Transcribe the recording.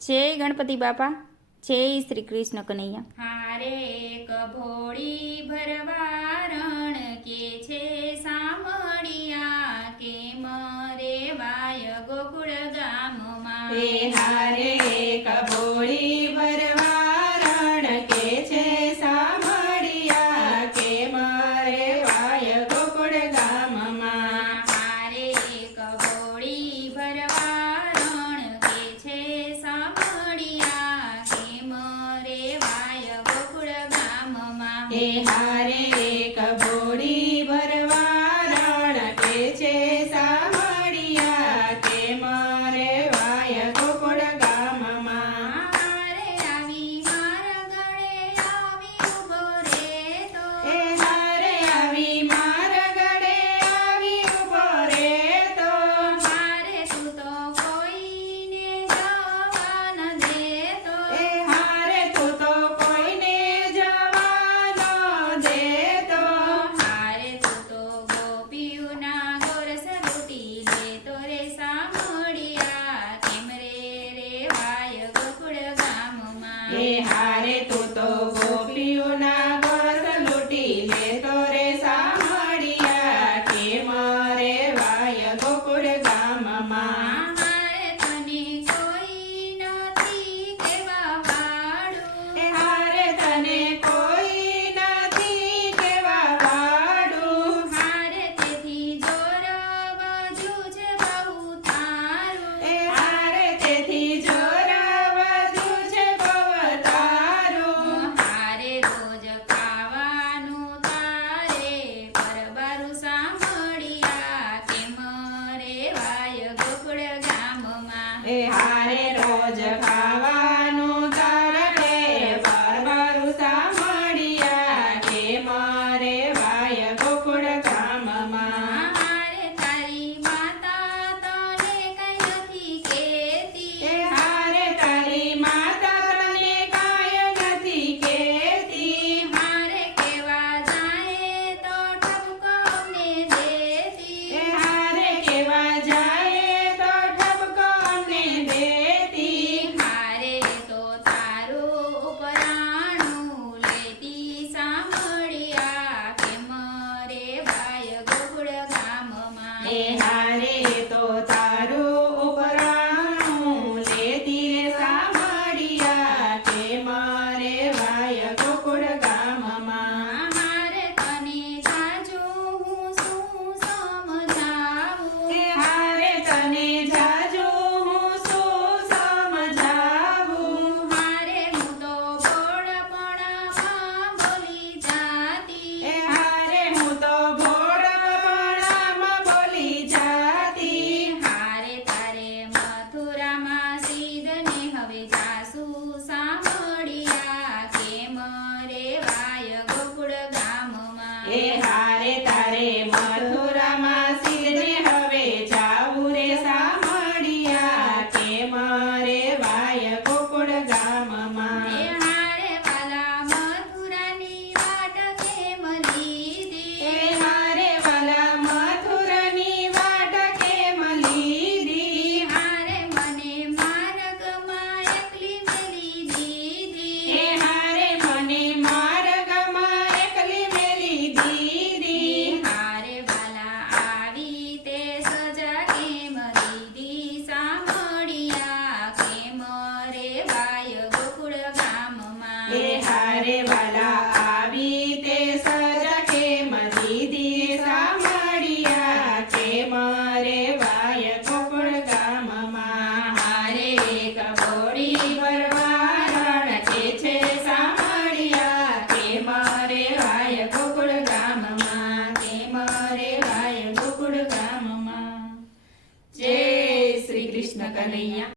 જય ગણપતિ બાપા, જય શ્રી કૃષ્ણ કનૈયા। હારે એક ભોળી ભરવારણ કે છે સામળિયા કેમ રેવાય ગોકુળ ગામમાં। હારે એક ભોળી ભરવારણ કે છે સામળિયા કેમ રેવાય ગોકુળ ગામમાં। હારે એક ભોળી ભરવારણ કે છે સામળિયા કેમ રેવાય ગોકુળ ગામમાં। હારે એક ભોળી ભરવારણ કે છે સામળિયા કેમ રેવાય ગોકુળ ગામમાં। હારે આવી મારા ગળે આવી ઊભો રે તો હારે આવી મારા ગળે આવી ઊભો રે તો મારે તું તો કોઈને જવા ન દેતો। હારે તું તો કોઈને જવા ન દેતો। હારે તું તો ગોપીઓના ગોરસ લૂંટી લેતો રે સામળિયા કેમ રેવાય ગોકુળ ગામમાં। હારે તું તો ગોપીઓના ગોરસ લૂંટી લેતો રે સામળિયા કેમ રેવાય ગોકુળ ગામમાં। હારે તને કોઈ નથી કહેવા વાળું। હારે તને કોઈ નથી કહેવા વાળું। હારે તેથી જોરવાજ્યું છે બહુ તારું। હારે તેથી જોરાવાજ્યું છે બહુ તારું। હારે રોજ ખાવાનું તારે પરબારું સાંભળ્યા કેમ રેવાય ગોકુળ ગામમાં। હારે રોજ ખાવાનું તારે પરબારું સામળિયા કેમ રેવાય ગોકુળ ગામમાં। હારે તારી માતા તને કઈ નથી કહેતી। હારે તારી માતા તને કાંઈ નથી કહેતી। હારે કેવા જાય તો ઠપકો અમને દેતી। હારે કેવા જાય તો ઠપકો અમને દેતી। હારે તો તારું ઉપરાણું લેતી સાંભળ્યા કેમ રેવાય ગોકુળ ગામમાં। હારે તો તારું ઉપરાણું લેતી રે સામળિયા કેમ રેવાય ગોકુળ ગામમાં। હારે તને જાજુ હું શું સમજાવું। હારે તને જાજુ હું શું સમજાવું। હારે હું તો ભોળપણામાં બોલી જાતી। હારે હું તો ભોળપણામાં બોલી જાતી। હારે તારે મથુરામાં સીધને હવે જાસુ સાંભળ્યા કેમ રેવાય ગોકુળ ગામમાં। હારે તારે મથુરામાં સીધને હવે જાવું રે સામળિયા કેમ રેવાય ગોકુળ ગામમાં। હારે વાલા મથુરાની વાટ કેમ લીધી। હારે વાલા મથુરાની વાટ કેમ લીધી। હારે મને માર્ગમાં એકલી મેલી દીધી। હારે મને માર્ગમાં એકલી મેલી દીધી। હારે વાલા આવી તે સજા કેમ દીધી સાંભળ્યા કેમ રેવાય ગોકુળ ગામમાં। હારે વાલા આવી તે સજા કેમ દીધી સામળિયા કેમ રેવાય ગોકુળ ગામમાં। હારે એક ભોળી ભરવારણ કે છે સામળિયા કેમ રેવાય ગોકુળ ગામમાં। કેમ રેવાય ગોકુળ ગામમાં। જય શ્રી કૃષ્ણ કનૈયા।